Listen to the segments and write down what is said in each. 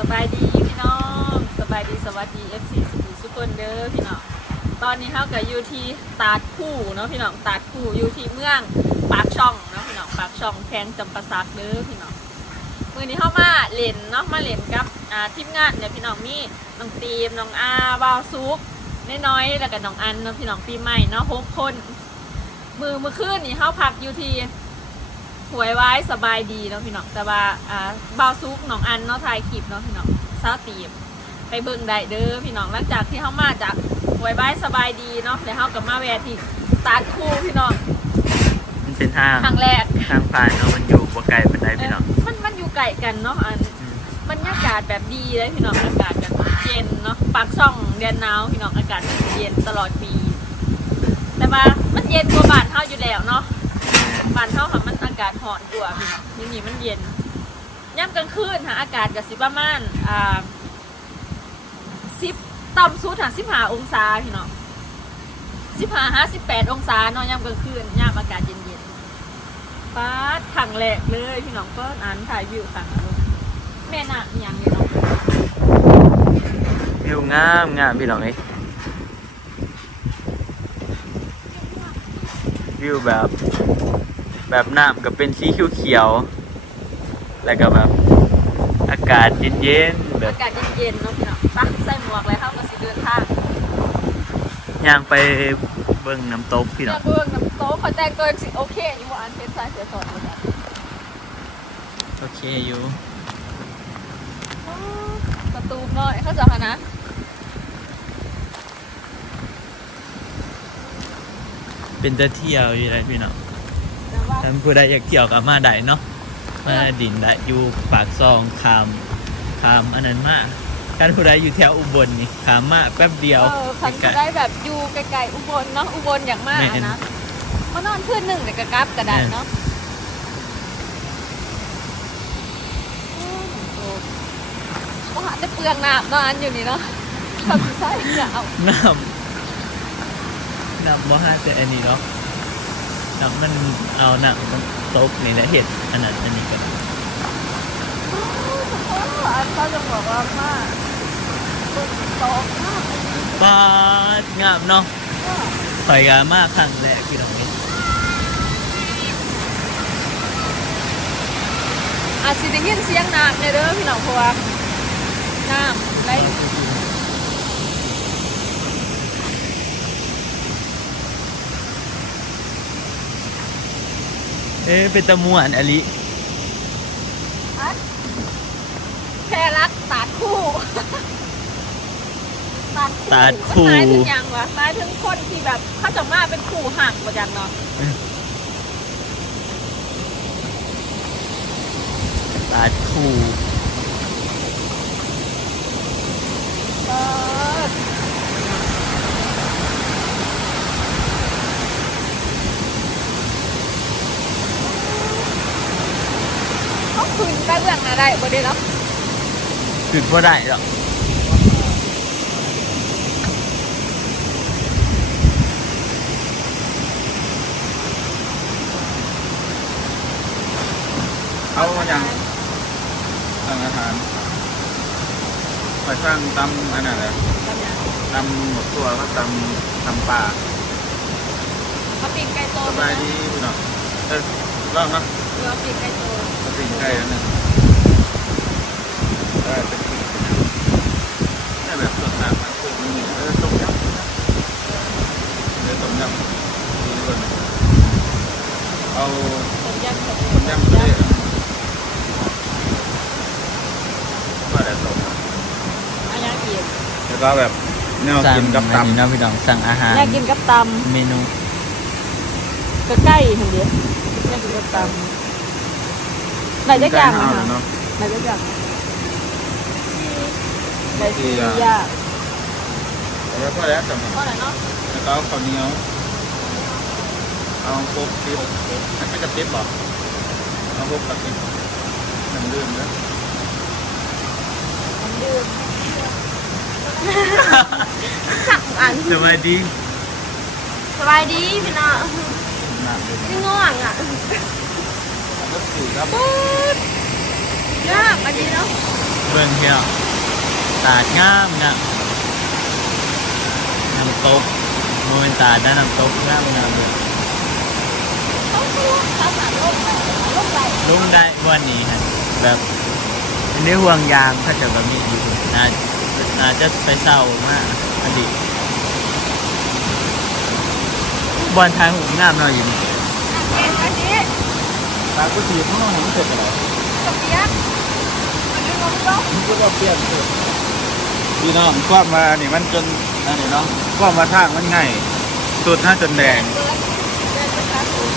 สบายดีพี่น้องสบายดีสวัสดี FC สุขุทุกคนเด้อพี่น้องตอนนี้เขากับอยู่ที่ตาดคู่เนาะพี่น้องตาดคู่อยู่ที่เมืองปากช่องเนาะพี่น้องปากช่องแพงจำปาสักเด้อพี่น้องมือนี้เข้ามาเล่นเนาะมาเล่นกับอ่าทีมงานเนี่ยพี่น้องมีน้องตีมน้องอาบาวซุกน้อยๆแล้วก็น้องอันเนาะพี่น้องปีใหม่เนาะหกคน มือมือคืนนี่เข้าพักอยู่ที่ หวยไว้สบายดีเนาะพี่น้องแต่ว่าอ่าบาวซุกน้องอันเนาะถ่ายคลิปเนาะพี่น้องซาตีมไปเบิ่งได้เด้อพี่น้องหลังจากที่เขามาจากหวยไว้สบายดีเนาะเดี๋ยวเขากับมาแวะที่ตาดคู่พี่น้องมันเป็นทางครั้งแรกทางผ่านเนาะมันอยู่บ่ไกลปานใดพี่น้องเออมันมันอยู่ไกลกันเนาะอันอืมบรรยากาศแบบดีเลยพี่น้องอากาศแบบเย็นเนาะปากช่องเดือนหนาวพี่น้องอากาศเย็นตลอดปี แต่ว่ามันเย็นกว่าบ้านเฮาอยู่แล้วเนาะ บ้านเฮาค่ะมันอากาศร้อนกว่าพี่น้องนี่นี่มันเย็นย่ำกลางคืนหาอากาศกับสิประมาณอ่าสิบต่ำสุดหาสิบห้าองศาพี่น้องสิบห้าห้าสิบแปดองศาเนาะย่ำกลางคืนย่ำอากาศเย็นๆป้าดขังแหลกเลยพี่น้องก็อ่านถ่ายวิวขังลงแม่น่ะย่างนี้เนาะวิวงามงามพี่น้องเอ้ วิวแบบ แบบน้ำก็เป็นสีเขียวๆแล้วก็แบบอากาศเย็นๆแบบอากาศเย็นๆเนาะพี่น้องไปัใส่หมวกแล้วเฮาก็สิเดินทางย่างไปเบิ่งน้ำตกพี่น้เนี่อยงเบิ่งน้ำโต๊ะขอแต่งตัวสิโอเคอยู่ว่าอันเทนซ้ายเสียสอนเลยจ้ะโอเคอยู่ประตูน้อยเขาจะหานะ เป็นตะเที่ยวอยู่เลยพี่น้องแต่ว่าท่านผู้ใดอยากเที่ยวกับมาได้เนาะมาดินได้อยู่ปากซองคามคามอันนั้นมาท่านผู้ใดอยู่แถวอุบลนี่ขามมาแป๊บเดียวเออคันใกล้จะได้แบบอยู่ไกลๆอุบลเนาะอุบลอย่างมากแม่อะนนะมานอนคืนหนึ่งแต่กระกลับกระดาษแม่นเนาะอืมโอ้โหหาจะเปลืองน้ำเนาะอันอยู่นี่เนาะทำใช่เหงาน้ำ น้ำมห้าแต่อันนี้เนาะน้ำมันเอาหนังมันตกนี่แหละเห็ดอันนั้นอันนี้ก็โอ้อันเขาจะบอกว่ามาบนโต๊ะมากเลยบาดงามเนาะก็ข่อยกามากครั้งแรกพี่น้องนี่อาจสิได้ยินเสียงน้ำในเด้อพี่น้องเพราะว่าน้ำไหล เอ๊ะเป็นตะมวนอลิอัดแพรรักตาดคู่ตาดคู่มันหมายถึงหยังวะหมายถึงคนที่แบบเขาจะมาเป็นคู่ห่างประจังเนาะตาดคู่ เออเขา คืนไปเบื้องอะไรบ่ได้เนาะขึ้นบ่ได้หรอกเอามายังสั่งอาหารไปสร้างตำอันนั้นแหละตอนเนี้ยตำหมดตัวก็ตำตำปลาเขาปีกไก่โตสบายดีพี่น้องเออลองเนาะเรือปีกไก่โต วิ่งใกล้แล้วเนี่ยได้เป็นสิ่งได้แบบสดน้ำมันคือมันมีเออต้มยำนะเออต้มยำดีด้วยนะเอาต้มยำต้มยำเลยมาแต่ต้มอันยังอีกแล้วก็แบบแนวกินกับตำเนาะพี่น้องสั่งอาหารอยากกินกับตำเมนูใกล้เห็นเดียวอยากกินกับตำ ไหนจะย่างไหมเอาคะเนาะไหนจะย่างไหนสีย่างแล้วก็แล้วแต่มันก็ไหนเนาะแล้วก็เอาข้าวเหนียวเอาพวกติ๊บอันไม่กระติ๊บหรอเอาพวกกระติ๊บน้ำดื่มนะน้ำดื่มสั่งอันสวัสดีสบายดีพี่น้องน้ำดื่มพี่ง่วงอะ รสสีครับปึ๊ดยากอันนี้เนาะน้ำดื่มยากน้ำดื่มอันนี้น้ำดื่มเนาะน้ำดื่มเบิ่งเที่ยวตาดงามงามน้ำตกโมเมนตาดด้านน้ำตกงามงามเลยเขาตัวเขาหาโรคไปโรคไปลุงได้วันนี้ฮะแบบในห่วงยางถ้าจะแบบมีอยู่น่าน่าจะไปเศร้ามากอดีตบอลทายหูงามหน่อยอยู่นี่เอ็นอัน นี้ตากุฏิข้างนอกมันเสร็จแล้วกับเปียกอันนี้เราไม่ต้องมันก็ว่าเปลี่ยนเถอะพี่น้องกว้างมานี่มันจนอันนี้เนาะกว้างมาทางมันง่ายสุดหน้าจนแดงเดินเดินไปทางนู้น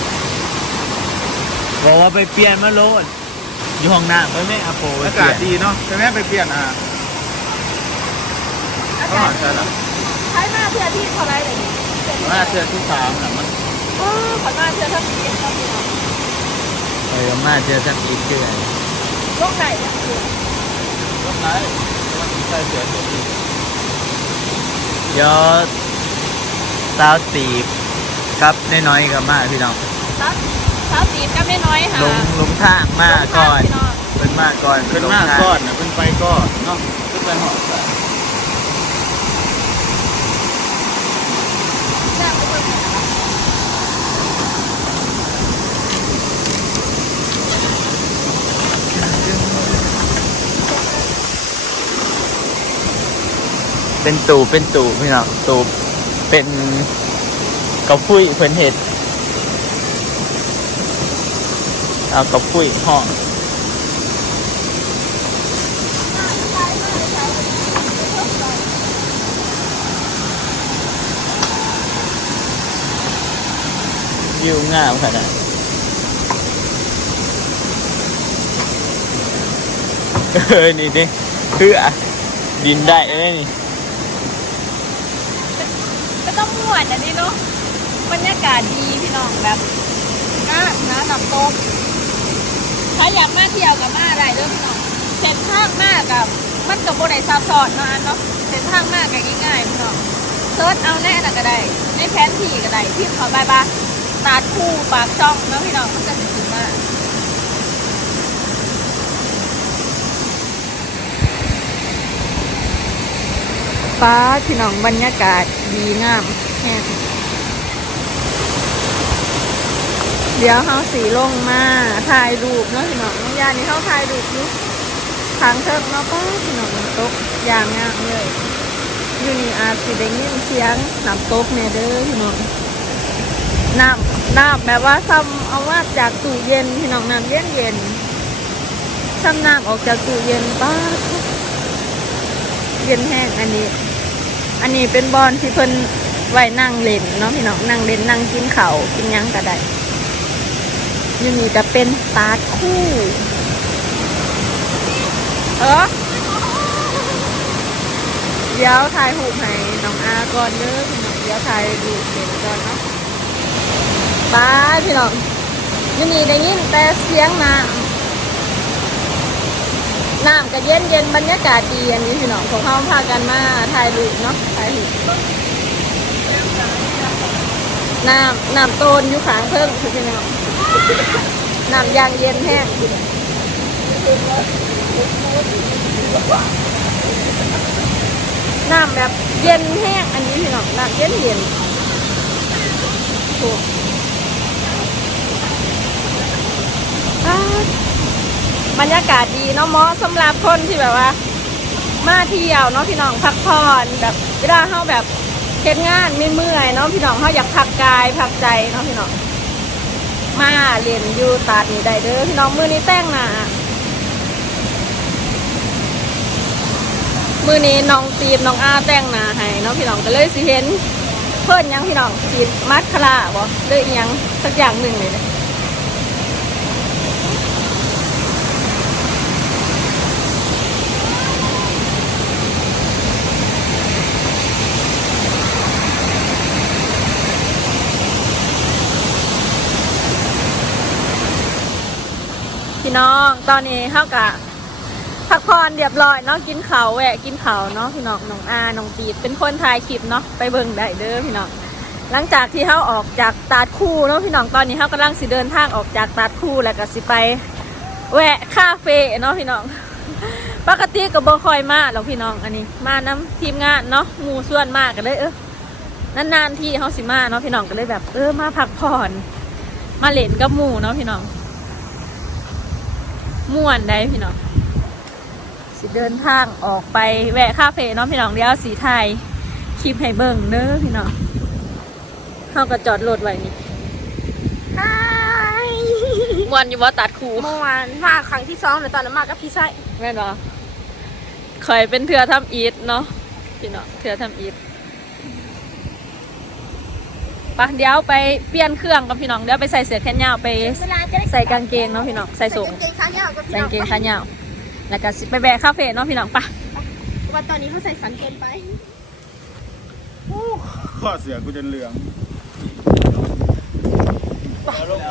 บอกว่าไปเปลี่ยนมาโลดอยู่ห้องน้ำไม่ไม่อาโปไปอาเปลี่กายศนดีเนาะแต่แม่ไปเปลี่ยนอะอาก็กาศใช่ละใช้มาเพื่อที่เท่าไรเลยนี่ว่าเสื้อที่สามน่ะมันเออขอมาเพื่อทั้งเปียกทั้งพี่น้อง ไปกับมาเจอสักอีกเดือนโรคไหนเนี่ยคือรถไหนมันใส่เสื้อตัวนี้ยอดสาวตีบครับน้อยๆกับมาพี่น้องซับซับตีนก็ไม่น้อยค่ะลงลงทางมาก่อนพี่น้องเป็นมาก่อนขึ้นลงมาทงก่อนนะขึ้นไปก่อนเนาะขึ้นไปหอดใส่ แจ้งไปเพิ่ม เป็นตูเป็นตูพี่น้องตูเป็นกระพุ้ยเพิ่นเห็ดเอากระพุ้ยห้องวิวงามขนาดเออ นี่ดิคืออดินได้ไหมนี่ ก็ต้องม่วนอันนี้เนาะบรรยากาศดีพี่น้องแบบน่าน้าน้ำตกถ้าอยากมาเที่ยวกับมาอะได้เด้อพี่น้องเส้นทางมากกับมันกับโบได้ซับซ้อนเนาะอันเนาะเส้นทางมากกับง่ายๆพี่น้องเซิร์ชเอาแน่น่ะก็ได้ในแผนที่ก็ได้ที่เขาบายบาตาดคู่ปากช่องเนาะพี่น้องมันจะถึงมากฟ้าพี่น้องบรรยากาศดีงาม แห้งเดี๋ยวเขาสีลงมาถ่ายรูปเนาะพี่น้องน้องยานี่เขาถ่ายรูปอยู่ทางเทิงเนาะป้าพี่น้องน้ำตกอย่างงามเลยอยู่นี่อาจสิได้ยินเสียงน้ำตกเนี่ยเด้อพี่น้องน้ำน้ำแบบว่าซ้ำเอาว่าจากตู้เย็นพี่น้องน้ำเย็นเย็นซ้ำน้ำออกจากตู้เย็นป้าเย็นแห้งอันนี้ อันนี้เป็นบอลที่เพิ่น ไว้นั่งเล่นเนาะพี่น้องนั่งเล่นนั่งกินเข้ากินยังก็ได้อยูนี่จะเป็นตาร์ทคู่ เออเดี๋ยวถ่ายหูให้น้องอาก่อนเด้อพี่น้องเดี๋ยวถ่ายรูปเห็นก่อนเนาะไปพี่น้องอยูนี่ได้ยินแต่เสียงน้ำน้ำก็เย็นเย็นบรรยากาศดีอันนี้พี่น้องของเขาพากันมาถ่ายรูปเนาะถ่ายรูป น้ำน้ำโตนอยู่ขางเพิ่งคือพี่น้องน้ำยางเย็นแห้งน้ำแบบเย็นแห้งอันนี้พี่น้องน้ำเย็นเย็นโอ้อ้าวบรรยากาศดีเนาะเหมาะสำหรับคนที่แบบว่า มาเที่ยวเนาะพี่น้องพักผ่อนแบบเวลาเขาแบบ เฮ็ดงานไม่เมื่อยเนาะพี่น้องเขาอยากพักกายพักใจเนาะพี่น้องมาเรียนอยู่ตาดนี่ได้เด้อพี่น้องมือนี้แต่งหน้ามือนี้น้องตีบน้องอาแต่งหน้าให้เนาะพี่น้องก็เลยสิเห็นเพิ่นยังพี่น้องฉีดมัดคาร่าบ่หรืออิหยังสักอย่างหนึ่งเลย พี่น้องตอนนี้เท่ากับพักผ่อนเรียบร้อยเนาะกินเขาวแวะกินเขาเนาะพี่น้องน้องอาน้องปีดเป็นคนถ่ายคลิปเนาะไปเบิ่งได้เด้อพี่น้องหลังจากที่เขาออกจากตาดคู่เนาะพี่น้องตอนนี้เขากำลังสิเดินทางออกจากตาดคู่แล้วก็สิไปแวะคาเฟ่เนาะพี่น้องปกติก็บ่ค่อยมาหรอกพี่น้องอันนี้ มาน้ำทีมงานเนาะมูส่วนมากกันเลยเออนานๆที่เฮาสิมาเนาะพี่น้องก็เลยแบบ เออมาพักผ่อน มาเล่นกับหมูเนาะพี่น้อง ม่วนได้พี่น้องสิเดินทางออกไปแวะคาเฟ่เนาะพี่น้องเดี๋ยวสีไทยคลิปให้เบิ่งเด้อพี่น้องเฮาก็จอดรถไว้นี่ใช่ม่วนอยู่บ่ตัดคู่เมื่อวานมาครั้งที่สองเดี๋ยวตอนนั้นมากับพี่ไส้แม่นบ่คอยเป็นเถื่อทำอีทเนาะพี่น้องเถื่อทำอีท ปะเดี๋ยวไปเปลี่ยนเครื่องกับพี่น้องเดี๋ยวไปใส่เสื้อแขนยาวไปเวลาจะได้ใส่กางเกงเนาะพี่น้องใส่ส่งใส่กางเกงขายาวกับพี่ใส่น้กาองงเกงขายาวแล้วก็สิไปแบะคาเฟ่เนาะพี่น้องปะว่าตอนนี้เขาใส่สันเกินไปข้อเสือกูจะเหลือง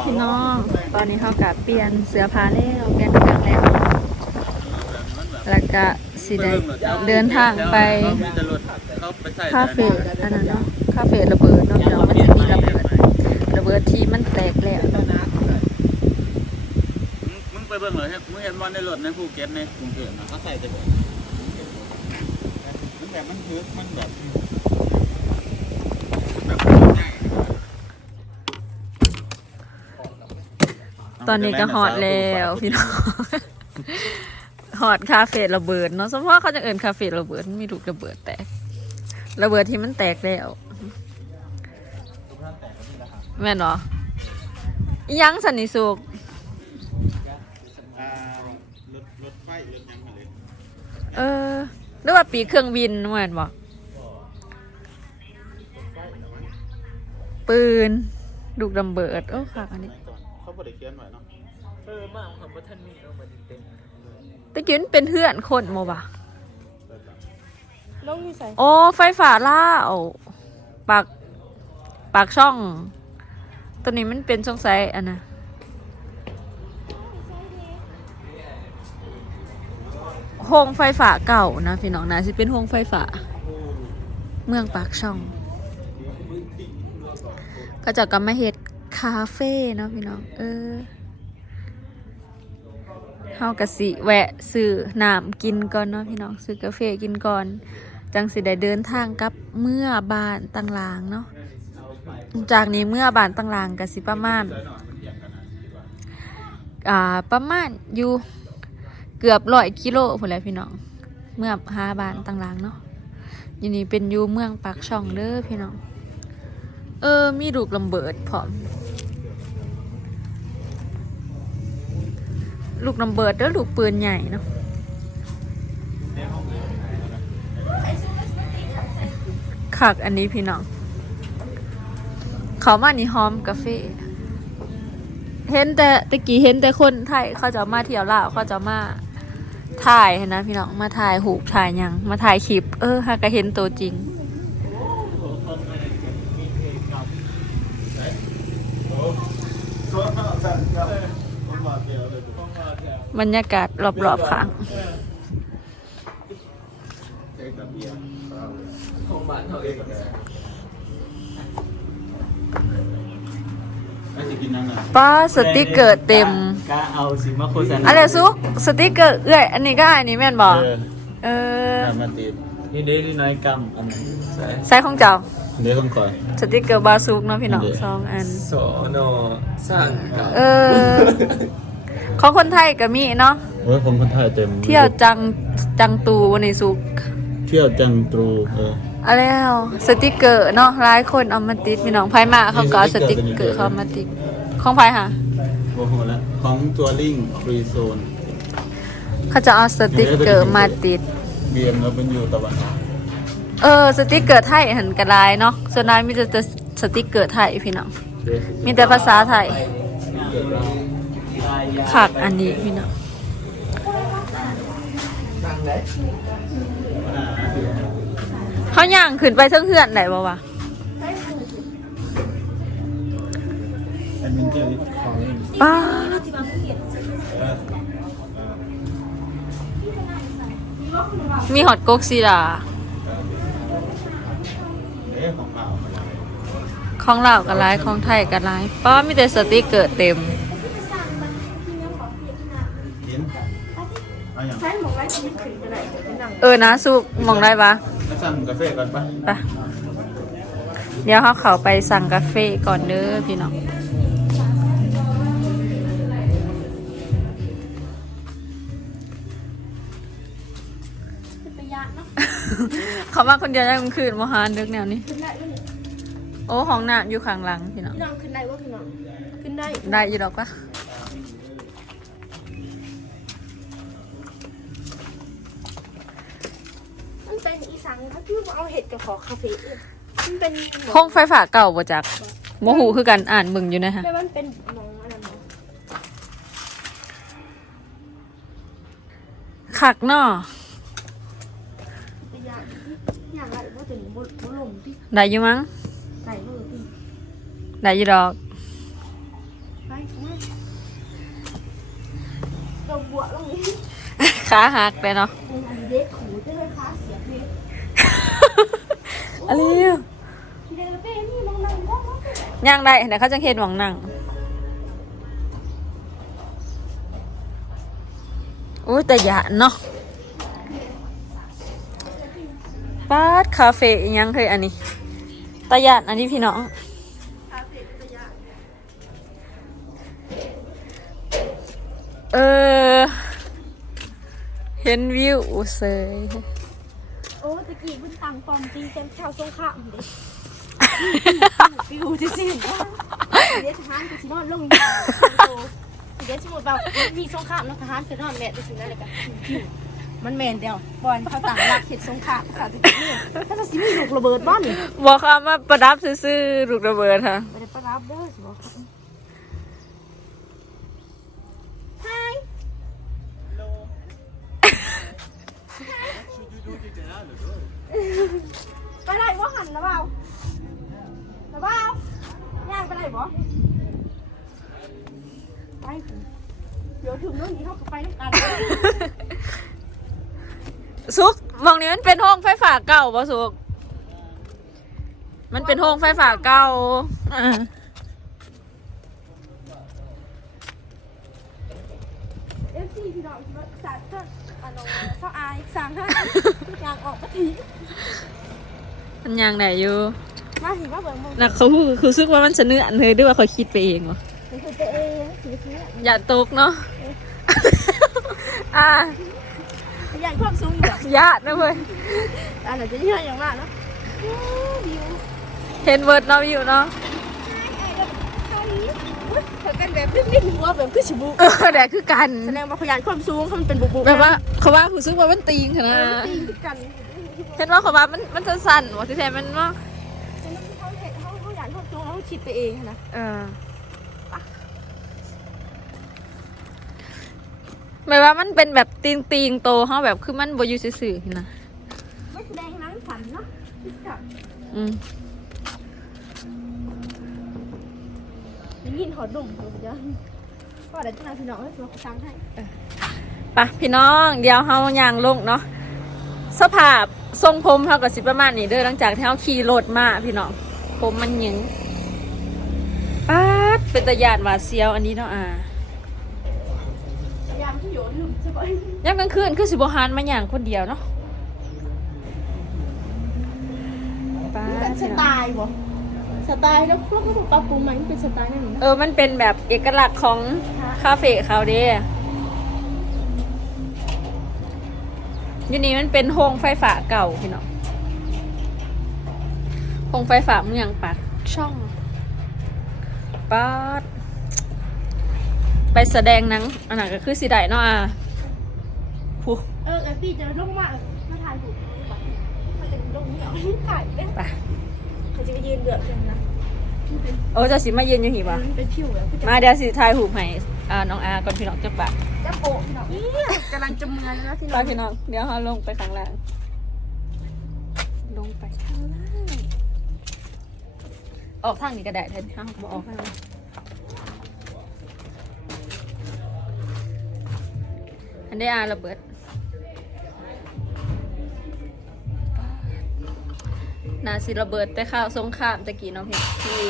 พี่น้องตอนนี้เขากับเปลี่ยนเสื้อผ้าแล้วเปลี่ยนเครื่องแล้วแล้วก็สิได้เดินทางไปคาเฟ่อันนั้นเนาะคาเฟ่ระเบิดเนาะพี่น้องมัน บิดที่มันแตกแล้วมึงไปเบิ่งเลยมึงเห็นวันในรถในภูเก็ตในกรุงเทพนะเขาใส่แต่แบบมันแบบมันทึกมันแบบแบบง่ายตอนนี้ก็ฮอตแล้วพี่น้องฮอตคาเฟ่ระเบิดเนาะสมมติว่าเขาจะเอินคาเฟ่ระเบิดมันมีลูกระเบิดแตกระเบิดที่มันแตกแล้ว แม่นเหรออิหยังสันนิสุกอ่ารถรถไฟรถยังมาเลยเออหรือว่าปีกเครื่องบินเหมือนบอกปืนลูกระเบิดโอ้ค่ะอันนี้ เขาบริเขียนไว้เนาะเออมาของบัทันมีเอามาเต็มตะกี้มันเป็นเพื่อนคนโมบะลงนี่ใส่โอ้ไฟฟ้าล่าเอาปากปากช่อง ตัวนี้มันเป็นช่องไซอันนะโฮงไฟฟ้าเก่านะพี่น้องนะสิเป็นโฮงไฟฟ้าเมืองปากช่อง ก็จะกำมาเฮ็ดคาเฟ่เนาะพี่น้อง เออเฮากะสิแวะซื้อน้ำกินก่อนเนาะพี่น้องซื้อกาแฟกินก่อน จังสิได้เดินทางกลับเมื่อบานตังหลางเนาะ จากนี้เมื่อบานตังหลางกะสิประมาณอ่าประมาณอยู่เกือบร้อยกิโลพุ่นแหละพี่น้อง เมื่อหาบานตังหลางเนาะอยู่นี่เป็นอยู่เมืองปากช่องเด้อพี่น้อง เออ มีลูกลำเบิดพร้อม ลูกลำเบิดแล้วลูกปืนใหญ่เนาะคักอันนี้พี่น้อง เขามานี่หอมกาแฟเห็นแต่ตะกี้เห็นแต่คนไทยเขาจะมาเที่ยวลาวเขาจะมาถ่ายนนะพี่น้องมาถ่ายหูถ่ายยังมาถ่ายคลิป เออฮะก็เห็นตัวจริงบรรยากาศรอบๆข้างของบ้านเขาเอง กินนั่งน่ะป้าสติกเกอร์เต็มกาเอาสิมาโฆษณาอะไรซุกสติกเกอร์เอ้ยอันนี้ก็อันนี้แม่นบอกเออเออน้ำมาตีบนี่เด้นี่น้อยกรรมอันนั้นใส่ใส่ของเจ้าเดี๋ยวผมขอสติกเกอร์บาซุกเนาะพี่น้องอันเดียวสองอันโซโนสร้างกับเออของคนไทยก็มีเนาะโอ้ยผมคนไทยเต็ม เที่ยวจังจังตูวันนี้สุก เที่ยวจังตรูเอออะไรแล้วสติกเกอร์เนาะหลายคนเอามาติดพี่น้องไพมาเขาก็เอาสติกเกอร์เขามาติด ของไพค่ะโอ้โหแล้วของตัวลิงฟรีโซนเขาจะเอาสติกเกอร์มาติดเบียมแล้วเป็นอยู่ตะวันออกเออ สติกเกอร์ไทยหันกระลายเนาะส่วนนายมีแต่สติกเกอร์ไทยพี่น้องเดี๋ยวมีแต่ภาษาไทยเกิดเราขักอันนี้พี่น้องเขาย่างขึ้นไปเทิงเฮือนไหนบ่วะ แอดมินเจอร์ของลิงป้าดมีฮอตกกซีดา เอ๊ะของเราของลาวกับลายของไทยกับลายป้ามีแต่สติกเกอร์เต็มกินเอาอย่างใช้หมกไว้ขึ้นไปไหนเดี๋ยวจะนั่งเออนะสุกมองได้ปะมาสั่งกาแฟก่อนปะไปเดี๋ยวเขาเขาไปสั่งกาแฟก่อนเด้อพี่น้อง ยะเนาะเขามาคนเดียวได้กลางคืนมหานเด็กแนวนี้ ขึ้นได้ด้วยนี่โอ้ห้องน้ำอยู่ข้างหลังพี่น้องพี่น้องขึ้นได้ว่าพี่น้องขึ้นได้ได้อยู่ดอกปะมันเป็นอีสังถ้าพี่ว่าเอาเห็ดกับขอคาเฟ่เองมันเป็นห้องไฟฟ้าเก่าบ่จักโมหูคือกันอ่านมึงอยู่นะฮะแต่มันเป็นหมองอะไรหมองคักเนาะ ระยะอย่างไรว่าจะหนีบนลมที่ ได้อยู่มั้งไหนเมื่อพี่ได้อยู่ดอก ไปมาเราบวกลงนี้ขาหักเลยเนาะอันนี้เด็กขู่จะเลยค้าเสียเพลงอะไรเดี๋ยวเป้นี่น้องนั่งก็ก็ย่างได้เดี๋ยวเขาจะเห็นหวังหนังอุ้ยแต่หยาดเนาะป้าดคาเฟ่อีหยังเคยอันนี้ ตาหยาดอันนี้พี่น้องคาเฟ่ระยะเออ เห็นวิวเสยโอ้ตะกี้บุญตังปอมตีเต็มชาวสงขลาเด็กปิวจะสิว่าเดี๋ยวทหารจะสินอนลงอยู่เดี๋ยวสมมติแบบมีสงครามแล้วทหารจะนอนแม่จะสินั่นเลยกัน มันแมนเดียวบอลเขาต่างรักเห็ดสงครามค่ะตะกี้นี่ถ้าจะสิมีลูกระเบิดบ้านนี่บอกเขามาประดับซื่อๆลูกระเบิดค่ะไม่ได้ประรับเด้อสิบอกไฮไปไหนวะหันนะเปล่านะเปล่าย่างไปไหนบ่ไปเดี๋ยวถึงเรื่องนี้เขาก็ไปด้วยกัน ซุกมองนี้มันเป็นห้องไฟฟ้าเก่าปะซุก มันเป็นห้องไฟฟ้าเก่าอ่าเอฟซีพี่น้องที่ว่าสาดก็อันน้องเขาอายสั่งให้อยากออกก็ทีมันยังไหนอยู่มาสิว่าเบิ่งมึงนะเขาคือคือซึกว่ามันเสนออันเลยด้วยว่าเขาคิดไปเองวะนี่คือตัวเองถือซื้ออย่าตกเนาะอ่า ใหญ่ความสูงอยู่ญาตินะเว้ยอันไหนจะเยอะอย่างมากเนาะดิวเห็นเวิร์ดเราอยู่เนาะเธอกันแบบนิ่งๆหัวแบบคือชิบุเออแต่คือกันแสดงว่าพยานความสูงเขามันเป็นบุบๆแบบว่าเขาว่าคือซึกว่ามันตีงขเอนาดอนั้นตีกันเห็นว่าเขาว่ามันมันจะสั่นวะที่แท้มันว่าเขาเห็นเขาเขาอยากความสูงเขาคิดไปเองนะเออ หมายว่ามันเป็นแบบตีงตีงๆโตเขาแบบคือมันบอยู่ซื่อๆนะไม่แสดงนั้นฝันเนาะอืมยินหอดุ่มเดี๋ยวก็เดี๋ยวจะนำพี่น้องให้มาสั่งให้ไปะพี่น้องเดี๋ยวเฮาย่างลงเนาะสภาพทรงผมเท่ากับสิประมาณนี้เด้อหลังจากที่เฮาขี่รถมาพี่น้องผมมันหยิงป๊าดเป็นตะยานหวาดเสียวอันนี้เนาะอ่าพยายามที่ โยนหนุ่มใช่ไหมยามกลางคืนคือสิบหานมาย่างคนเดียวเนาะป๊าเป็ดนสพี่น้องไตล์บ่สไตล์แล้วพวกเขาถูกปรับปรุงมันเป็นสไตล์นั่นนะเออมันเป็นแบบเอกลักษณ์ของคาเฟ่เขาเด้อยู่นี่มันเป็นโฮงไฟฟ้าเก่าพี่น้องโฮงไฟฟ้าเมืองปากช่องป๊าด ไปแสดงหนังอันนั้นก็คือสิได้เนาะอะผู้เออแล้วพี่จะลงมามาถ่ายรูปมันจะลงเหนียวถ่ายเป็นไปเขาจะไปยืนเดือดกันนะโอ้เจะสิมาเย็นอยู่หีบ่ะมันเป็นผิวแล้วมาเดี๋ยวสิทายหูปให้อ่าน้องอาก่อนพี่น้องจะปะจะโปะพี่น้องนี่กำลังจะเมือนแล้วที่ไปเราพี่น้องเดี๋ยวเราลงไปข้างล่างลงไปข้างล่างออกทางนี้ก็ได้เถอะห้ามบออกข้างล่าง อันนี้อาระเบิดนาสิระเบิดแต่ข้าวสงครามตะกี้เนาะพี่ที่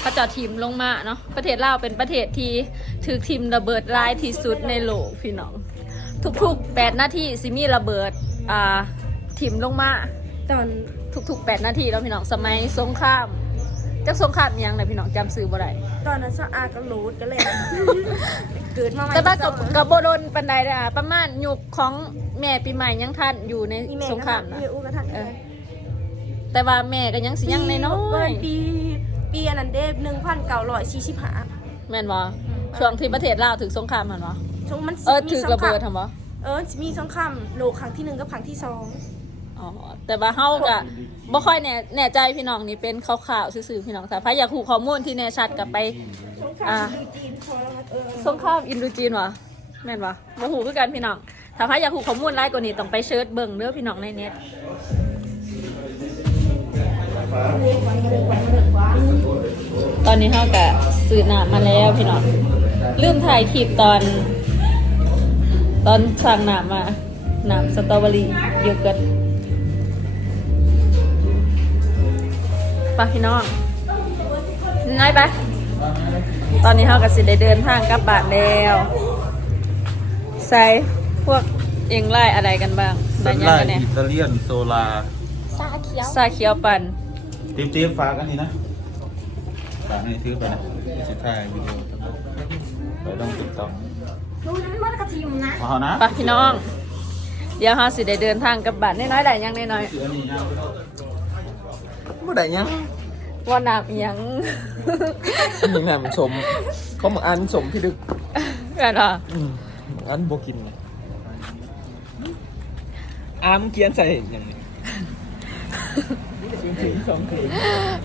เขาจาะทีมลงมาเนาะประเทศลาวเป็นประเทศที่ถือทีมระเบิดร้ายที่สุดในโลกพี่น้อง ทุกๆ 8 นาทีสิมีระเบิดอ่าถิ่มลงมาตอนทุกๆ 8 นาทีแล้วพี่น้องสมัยสงคราม จักสงครามอิหยังไหนพี่น้องจำซื้อบ่ได้ตอนนั้นสะอาดก็รูดกันเลย เกิดมาใหม่แต่ว่ากับเศร้กับโบโดนปันไดเด้ออะประมาณยุคของแม่ปีใหม่ยังทันอยู่ในอีแม่สงครามนะนะอีอู้กระทันเออแต่ว่าแม่ก็ยังสิยังในน้อยปีปีอันนั้นเด้หนึ่งพันเก้าร้อยสี่สิบห้าแม่นบ่ช่วงที่ประเทศลาวถึงสงครามมันบ่ช่วงมันเออมีถึงสงระคราเบิมดทำบ่ เออมีสงครามโลกครั้งที่หนึ่งกับครั้งที่สอง อ๋อแต่ว่าเฮาก็ บ่ค่อยแน่แน่ใจพี่น้องนี่เป็นข่าวๆซื่อๆพี่น้องถ้าใครอยากรู้ข้อมูลที่แน่ชัดก็ไป สงครามอ่า อินโดจีนพอแล้วเออสงครามอินโดจีนวะแม่นวะบ่ฮู้คือกันพี่น้องถ้าใครอยากรู้ข้อมูลหลายกว่านี้ต้องไปเสิร์ชเบิ่งเด้อพี่น้องในเน็ตตอนนี้เฮาก็ซื้อน้ำมาแล้วพี่น้องลืมถ่ายคลิปตอน ตอนสั่งน้ำมาน้ำสตรอเบอรี่โยเกิร์ต ไปพี่น้องน้อยไปตอนนี้เราก็สิได้เดินทางกลับบ้านแล้วใส่พวกเองไล่อะไรกันบ้างสัได้นยังไล่กันเนี่ยอิตาเลียนโซลาซาเขียวซาเขียวปั่นตีมตีมฝากอันนี้นะฝากให้ซื้อไปนะสุดท้ายวิดีโอไปต้องติดต่อดูนั้นมดกระทิมนะเอานะไปพี่น้อง เดี๋ยวเราสิได้เดินทางกลับบ้านน้อยๆได้ยังน้อยเสือนี่ยาว บ่ได้ยังๆว่าน้ำอิหยังนี่แหละมันสมเขาบอกอันสมพี่ดึกกันอะอืมอันโบกินอามเกียนใส่อย่างนี้สองคืน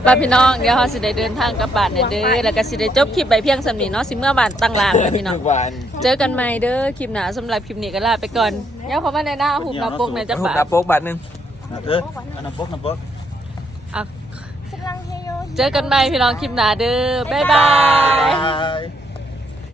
ไปพี่น้องเดี๋ยวเราสิได้เดินทางกลับบ้านเนี่ยเด้อแล้วก็สิได้จบคลิปไปเพียงสำนีเนาะสิเมื่อบ้านตั้งหลางแล้วพี่น้อง หวานเจอกันใหม่เด้อคลิปหน้าสำหรับคลิปนี้ก็ลาไปก่อนเดี๋ยวเขามาในหน้าหุบหน้าปกในจะหุบปาตาโป๊กบาทหนึ่งนะเอออันนั้นบกนะบก อะสลังเฮโย เจอกันใหม่พี่น้องคลิปหน้าเด้อบ๊ายบายบาย